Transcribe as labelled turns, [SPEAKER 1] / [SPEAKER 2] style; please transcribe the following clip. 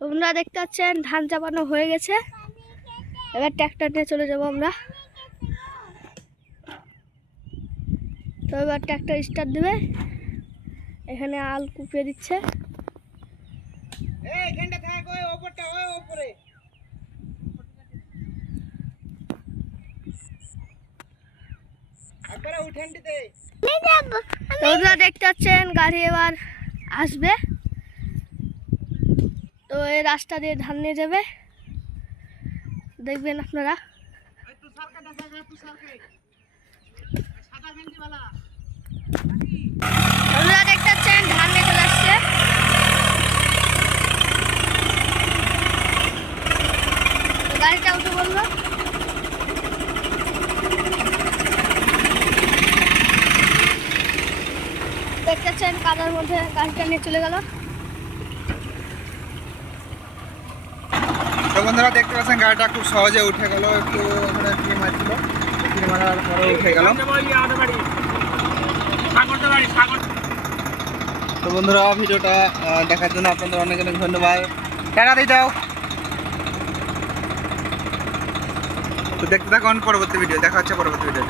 [SPEAKER 1] তোমরা দেখতে পাচ্ছেন ধান চাপানো হয়ে গেছে। এবার ট্র্যাক্টর নিয়ে চলে যাব আমরা। তো এবার ট্র্যাক্টর স্টার্ট দেবে। এখানে আল কুপিয়ে দিচ্ছে। তোমরা দেখতে পাচ্ছেন গাড়ি এবার আসবে। এই রাস্তা দিয়ে ধান নিয়ে যাবে। দেখবেন আপনারা। তোমরা দেখতে পাচ্ছেন ধান নিয়ে চলে আসছে। গাড়িটা উঠে বলল। দেখতে পাচ্ছেন কাদার মধ্যে গাড়িটা নিয়ে চলে গেল।
[SPEAKER 2] বন্ধুরা দেখতে পাচ্ছেন, গাড়িটা খুব সহজে উঠে গেল। একটু ওখানে ফ্রি মারছিল। ফ্রি মারার পরে উঠে গেল। তো বন্ধুরা, ভিডিওটা দেখার জন্য আপনাদের অনেক অনেক ধন্যবাদ। টাকা দিয়ে দাও। তো দেখতে থাকুন, পরবর্তী ভিডিও দেখা হচ্ছে পরবর্তী ভিডিও